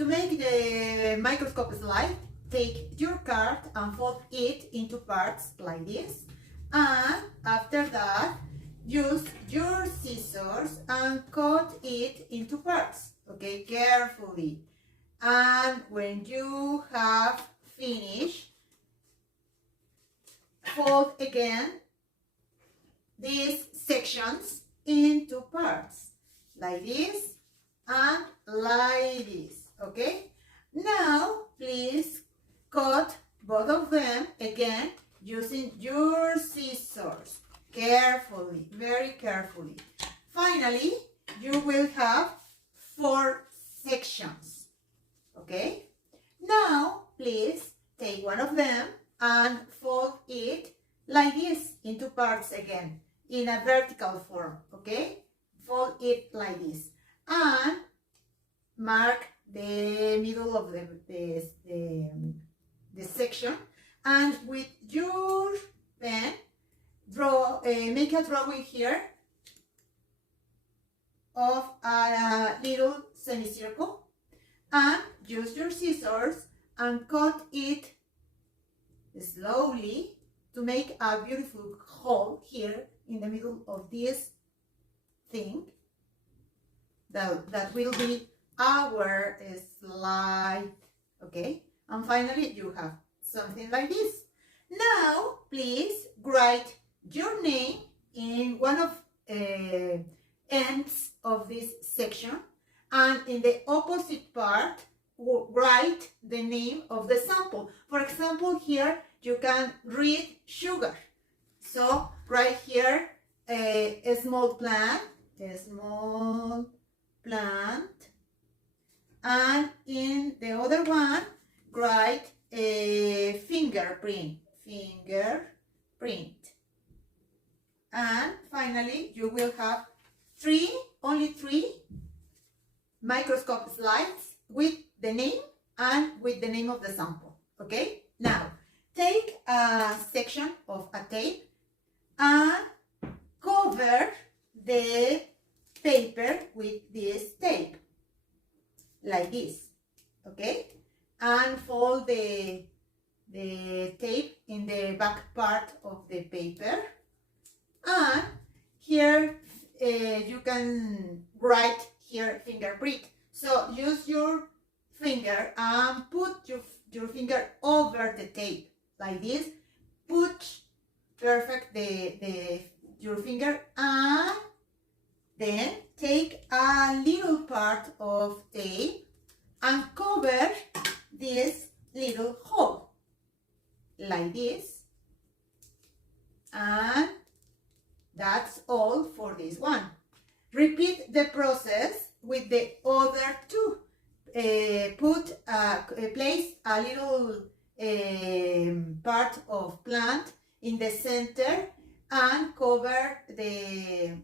To make the microscope slide, take your card and fold it into parts like this. And after that, use your scissors and cut it into parts, okay, carefully. And when you have finished, fold again these sections into parts, like this and like this, okay? Now, please cut both of them again using your scissors, carefully, very carefully. Finally, you will have 4 sections, okay? Now, please take one of them and fold it like this into parts again in a vertical form, okay? Fold it like this and mark the middle of the section, and with your pen draw, make a drawing here of a little semicircle, and use your scissors and cut it slowly to make a beautiful hole here in the middle of this thing that will be our slide, okay? And finally you have something like this. Now please write your name in one of ends of this section, and in the opposite part write the name of the sample. For example, here you can read sugar, so right here a small plant, and in the other one write a fingerprint, and finally you will have only three microscope slides with the name and with the name of the sample, okay? Now take a section of a tape and cover the paper with this tape like this, okay? And fold the tape in the back part of the paper, and here you can write here fingerprint. So use your finger and put your finger over the tape like this. Put perfect your finger, and then take a little part of tape and cover this little hole like this, and that's all for this one. Repeat the process with the other two. Place a little part of plant in the center and cover the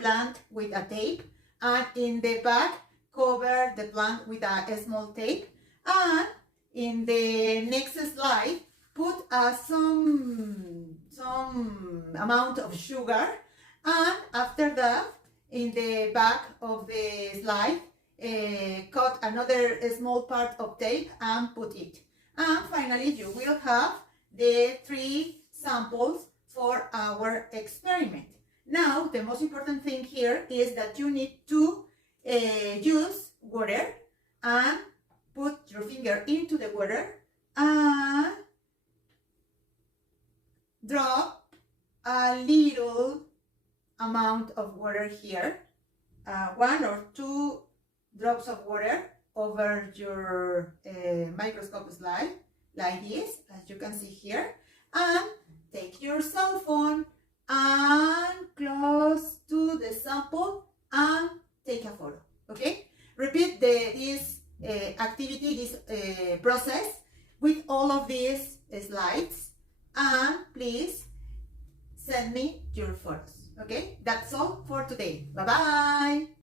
plant with a tape, and in the back cover the plant with a small tape, and in the next slide put some amount of sugar, and after that in the back of the slide cut another small part of tape and put it, and finally you will have the 3 samples for our experiment. Now the most important thing here is that you need to use water and put your finger into the water and drop a little amount of water here, 1 or 2 drops of water over your microscope slide like this, as you can see here, and take your cell phone and close to the sample and take a photo, okay? Repeat this activity, this process with all of these slides, and please send me your photos, okay? That's all for today. Bye-bye.